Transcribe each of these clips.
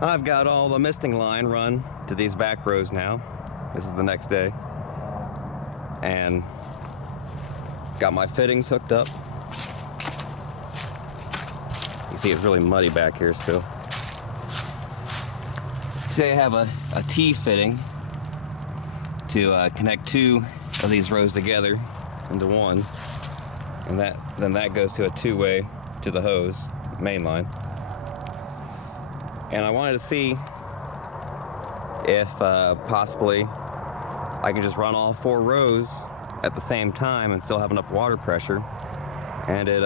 I've got all the misting line run to these back rows now. This is the next day. And got my fittings hooked up. You see it's really muddy back here still. Say I have a T fitting to connect two of these rows together into one, and then that goes to a two-way to the hose main line. And I wanted to see if possibly I can just run all 4 rows at the same time and still have enough water pressure, and it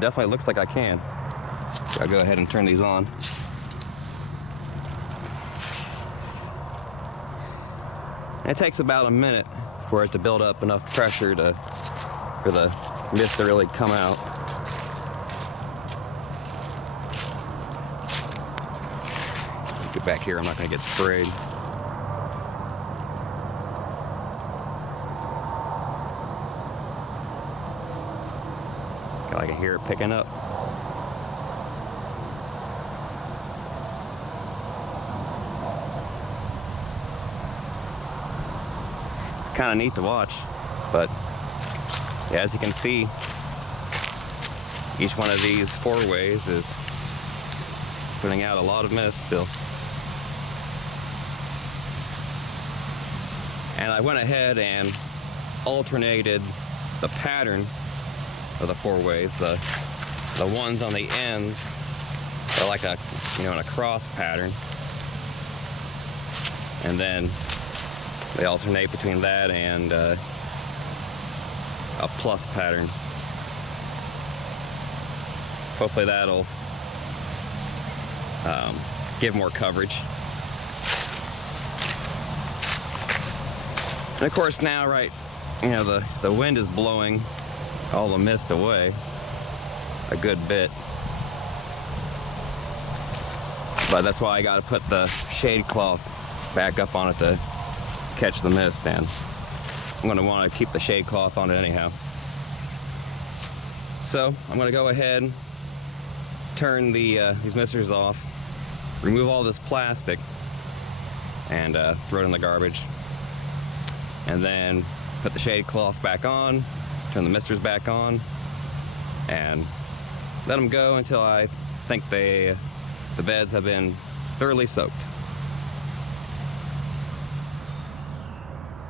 definitely looks like I can. So I'll go ahead and turn these on. It takes about a minute for it to build up enough pressure for the mist to really come out. Get back here, I'm not going to get sprayed. I can hear it picking up. Kind of neat to watch, but yeah, as you can see, each one of these 4 ways is putting out a lot of mist still. And I went ahead and alternated the pattern of the 4 ways. The ones on the ends are like in a cross pattern, and then they alternate between that and a plus pattern. Hopefully that'll give more coverage. And of course now, the wind is blowing all the mist away a good bit. But that's why I got to put the shade cloth back up on it to catch the mist, and I'm going to want to keep the shade cloth on it anyhow. So I'm going to go ahead, turn these misters off, remove all this plastic, and throw it in the garbage, and then put the shade cloth back on, turn the misters back on, and let them go until I think the beds have been thoroughly soaked.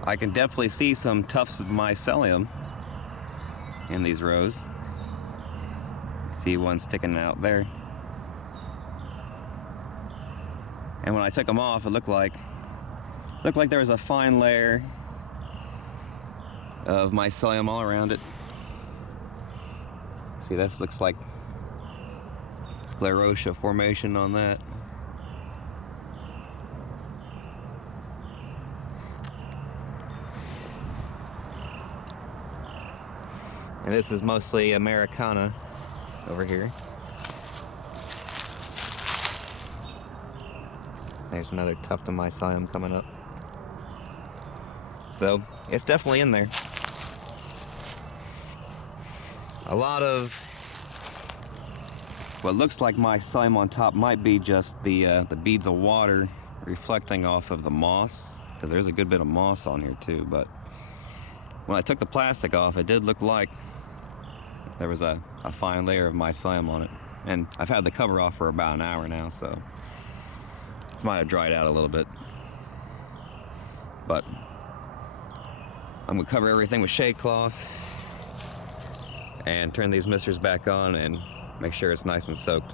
I can definitely see some tufts of mycelium in these rows. See one sticking out there. And when I took them off, it looked like there was a fine layer of mycelium all around it. See, this looks like sclerotia formation on that. And this is mostly Americana over here. There's another tuft of mycelium coming up. So it's definitely in there. A lot of what looks like mycelium on top might be just the beads of water reflecting off of the moss, because there's a good bit of moss on here too. But when I took the plastic off, it did look like there was a fine layer of mycelium on it. And I've had the cover off for about an hour now, so it might have dried out a little bit. But I'm gonna cover everything with shade cloth and turn these misters back on and make sure it's nice and soaked.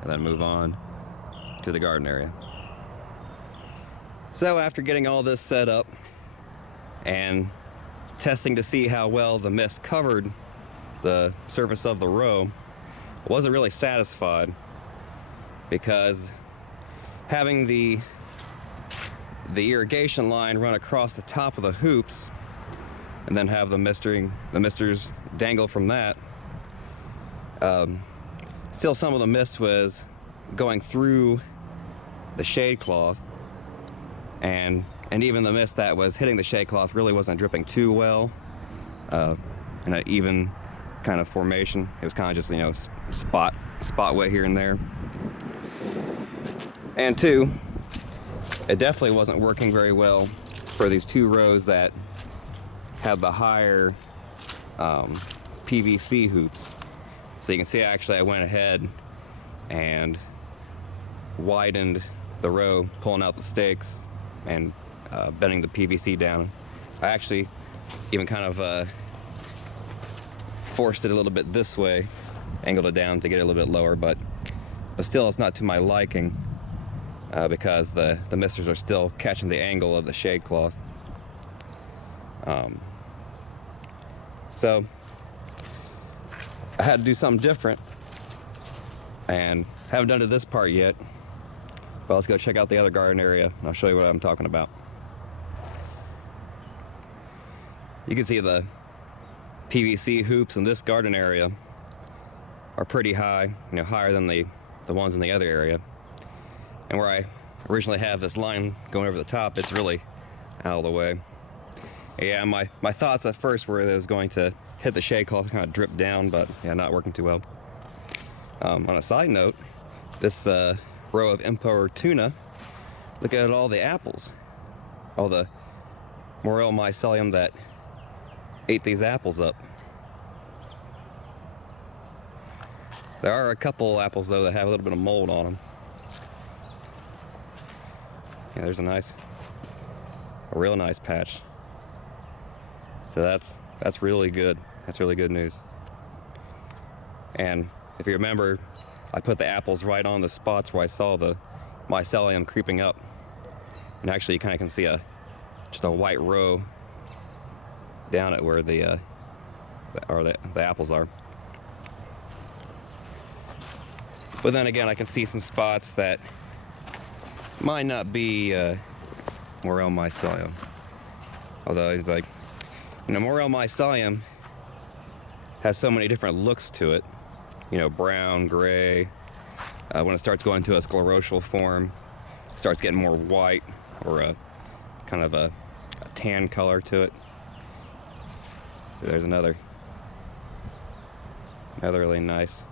And then move on to the garden area. So after getting all this set up and testing to see how well the mist covered the surface of the row, I wasn't really satisfied, because having the irrigation line run across the top of the hoops and then have the misters dangle from that, still some of the mist was going through the shade cloth, and even the mist that was hitting the shade cloth really wasn't dripping too well in an even kind of formation. It was kind of just, spot wet here and there. And two, it definitely wasn't working very well for these 2 rows that have the higher PVC hoops. So you can see actually I went ahead and widened the row, pulling out the stakes and bending the PVC down. I actually even kind of forced it a little bit this way, angled it down to get it a little bit lower, but still it's not to my liking because the misters are still catching the angle of the shade cloth. So I had to do something different, and haven't done to this part yet, but let's go check out the other garden area and I'll show you what I'm talking about. You can see the PVC hoops in this garden area are pretty high, higher than the ones in the other area. And where I originally have this line going over the top, it's really out of the way. Yeah, my thoughts at first were that it was going to hit the shade cloth, kind of drip down, but yeah, not working too well. On a side note, this row of Emperor tuna, look at all the apples, all the morel mycelium that ate these apples up. There are a couple apples though that have a little bit of mold on them. Yeah, there's a real nice patch. So that's really good. That's really good news. And if you remember, I put the apples right on the spots where I saw the mycelium creeping up. And actually you kind of can see just a white row down at where the apples are. But then again, I can see some spots that might not be morel mycelium. Although it's like, morel mycelium has so many different looks to it. Brown, gray. When it starts going to a sclerotial form, it starts getting more white or a kind of a tan color to it. So there's another really nice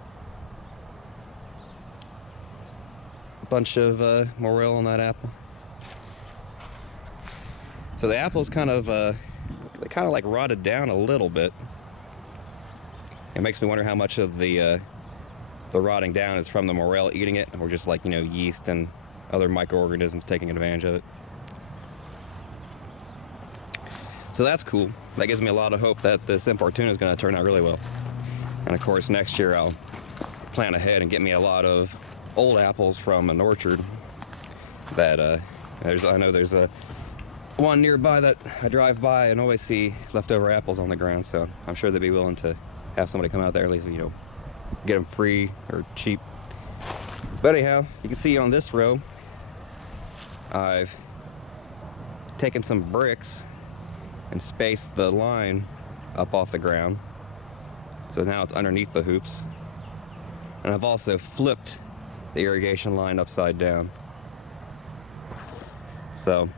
bunch of morel on that apple. So the apple's kind of like rotted down a little bit. It makes me wonder how much of the rotting down is from the morel eating it, or just like yeast and other microorganisms taking advantage of it. So that's cool. That gives me a lot of hope that this import tuna is going to turn out really well. And of course next year I'll plan ahead and get me a lot of old apples from an orchard that I know there's a one nearby that I drive by and always see leftover apples on the ground, so I'm sure they'd be willing to have somebody come out there, at least get them free or cheap. But anyhow, you can see on this row I've taken some bricks and spaced the line up off the ground, so now it's underneath the hoops. And I've also flipped the irrigation line upside down, so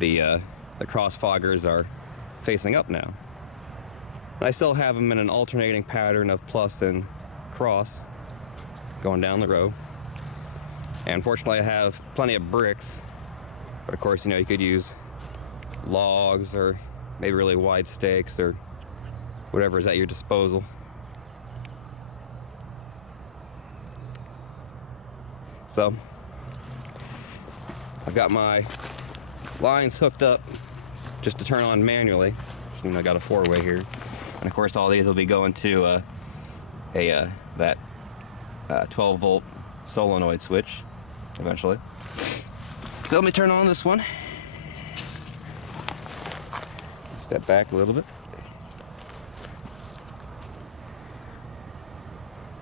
the cross foggers are facing up now. And I still have them in an alternating pattern of plus and cross going down the row. And fortunately I have plenty of bricks, but of course you could use logs or maybe really wide stakes or whatever is at your disposal. So I've got my lines hooked up just to turn on manually. I got a 4-way here, and of course all these will be going to that 12-volt solenoid switch eventually. So let me turn on this one. Step back a little bit.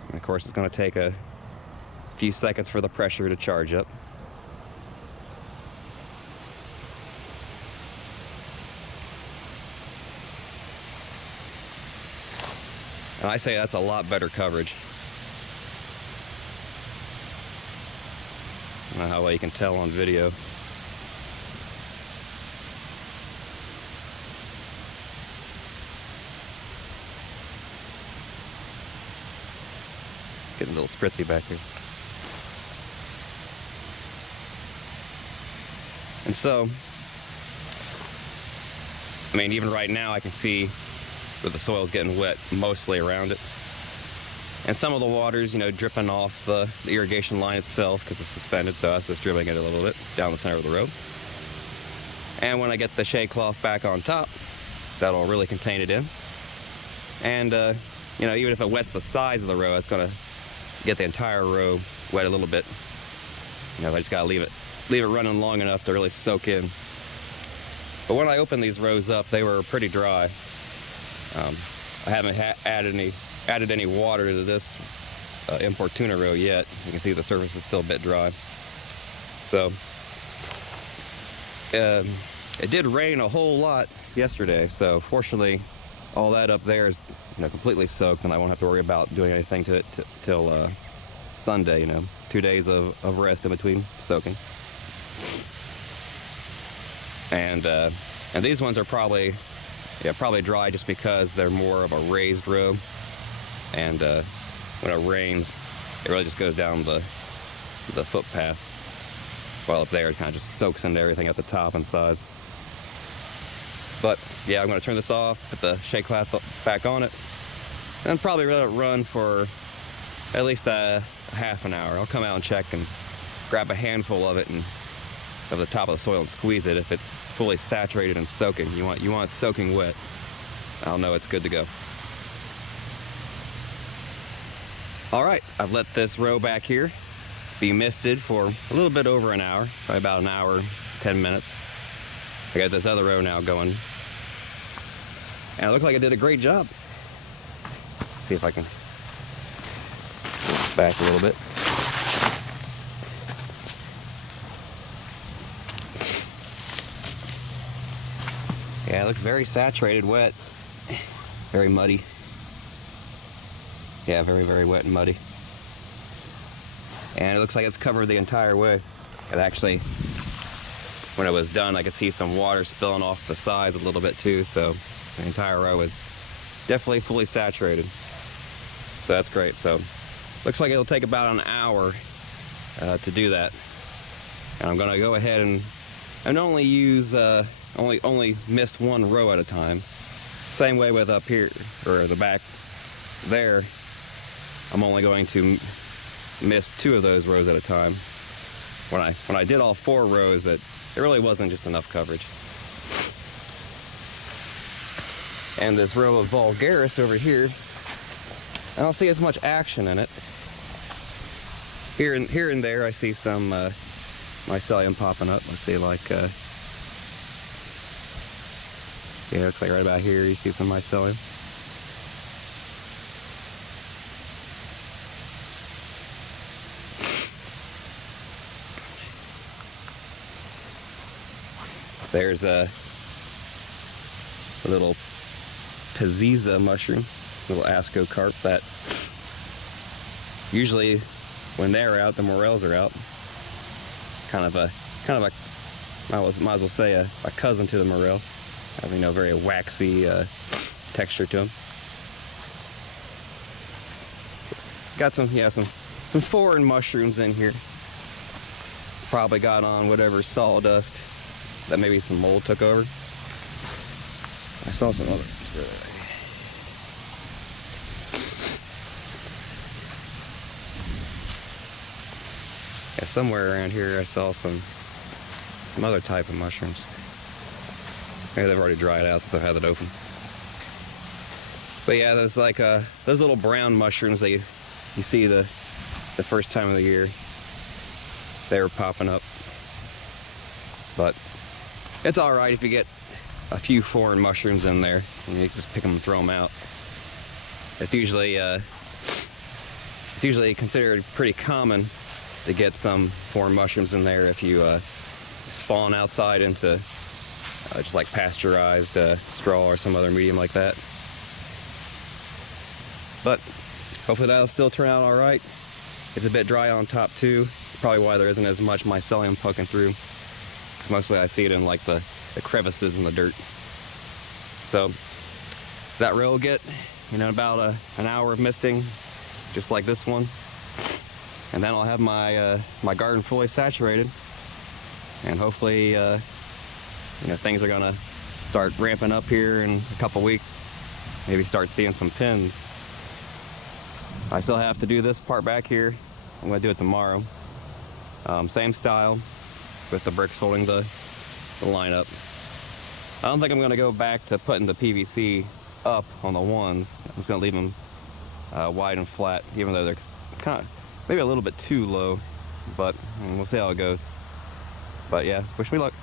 And of course it's going to take a few seconds for the pressure to charge up. And I say that's a lot better coverage. I don't know how well you can tell on video. Getting a little spritzy back here. And so, I mean, even right now I can see that the soil's getting wet mostly around it. And some of the water's, dripping off the irrigation line itself because it's suspended, so that's just dribbling it a little bit down the center of the row. And when I get the shade cloth back on top, that'll really contain it in. And, even if it wets the sides of the row, it's going to get the entire row wet a little bit. I just got to leave it running long enough to really soak in. But when I opened these rows up, they were pretty dry. I haven't added any water to this import tuna row yet. You can see the surface is still a bit dry. So it did rain a whole lot yesterday, so fortunately all that up there is completely soaked, and I won't have to worry about doing anything to it till Sunday. 2 days of rest in between soaking. And these ones are probably dry just because they're more of a raised row, and when it rains it really just goes down the footpath, while up there it kind of just soaks into everything at the top and sides. But yeah, I'm going to turn this off, put the shade cloth back on it, and probably let it run for at least a half an hour. I'll come out and check and grab a handful of it and of the top of the soil and squeeze it. If it's fully saturated and soaking, you want it soaking wet, I'll know it's good to go. All right, I've let this row back here be misted for a little bit over an hour, probably about an hour, 10 minutes. I got this other row now going, and it looks like it did a great job. See if I can back a little bit. Yeah, it looks very saturated, wet, very muddy. Yeah, very, very wet and muddy. And it looks like it's covered the entire way. It actually, when it was done, I could see some water spilling off the sides a little bit too, so the entire row is definitely fully saturated. So that's great. So looks like it'll take about an hour to do that. And I'm gonna go ahead and only use, only mist one row at a time. Same way with up here, or the back there. I'm only going to mist 2 of those rows at a time. When I did all 4 rows, it really wasn't just enough coverage. And this row of vulgaris over here, I don't see as much action in it. Here and there I see some mycelium popping up. Let's see, like, yeah, it looks like right about here you see some mycelium. There's a little Peziza mushroom, little ascocarp, that usually when they're out, the morels are out. Kind of a, might as well say a cousin to the morel. Having a very waxy texture to them. Got some foreign mushrooms in here. Probably got on whatever sawdust that maybe some mold took over. I saw some others. Yeah, somewhere around here I saw some other type of mushrooms. Maybe they've already dried out since I've had it open. But yeah, there's like those little brown mushrooms that you see the first time of the year. They were popping up. But it's all right if you get a few foreign mushrooms in there and you just pick them and throw them out. It's usually considered pretty common to get some foreign mushrooms in there if you spawn outside into just like pasteurized straw or some other medium like that. But hopefully that'll still turn out all right. It's a bit dry on top too. Probably why there isn't as much mycelium poking through. Because mostly I see it in like the crevices in the dirt. So that row will get, about an hour of misting, just like this one. And then I'll have my garden fully saturated. and hopefully things are gonna start ramping up here in a couple weeks. Maybe start seeing some pins. I still have to do this part back here. I'm gonna do it tomorrow. Same style with the bricks holding the line up. I don't think I'm gonna go back to putting the PVC up on the ones. I'm just gonna leave them wide and flat, even though they're kind of maybe a little bit too low, but we'll see how it goes. But yeah, wish me luck.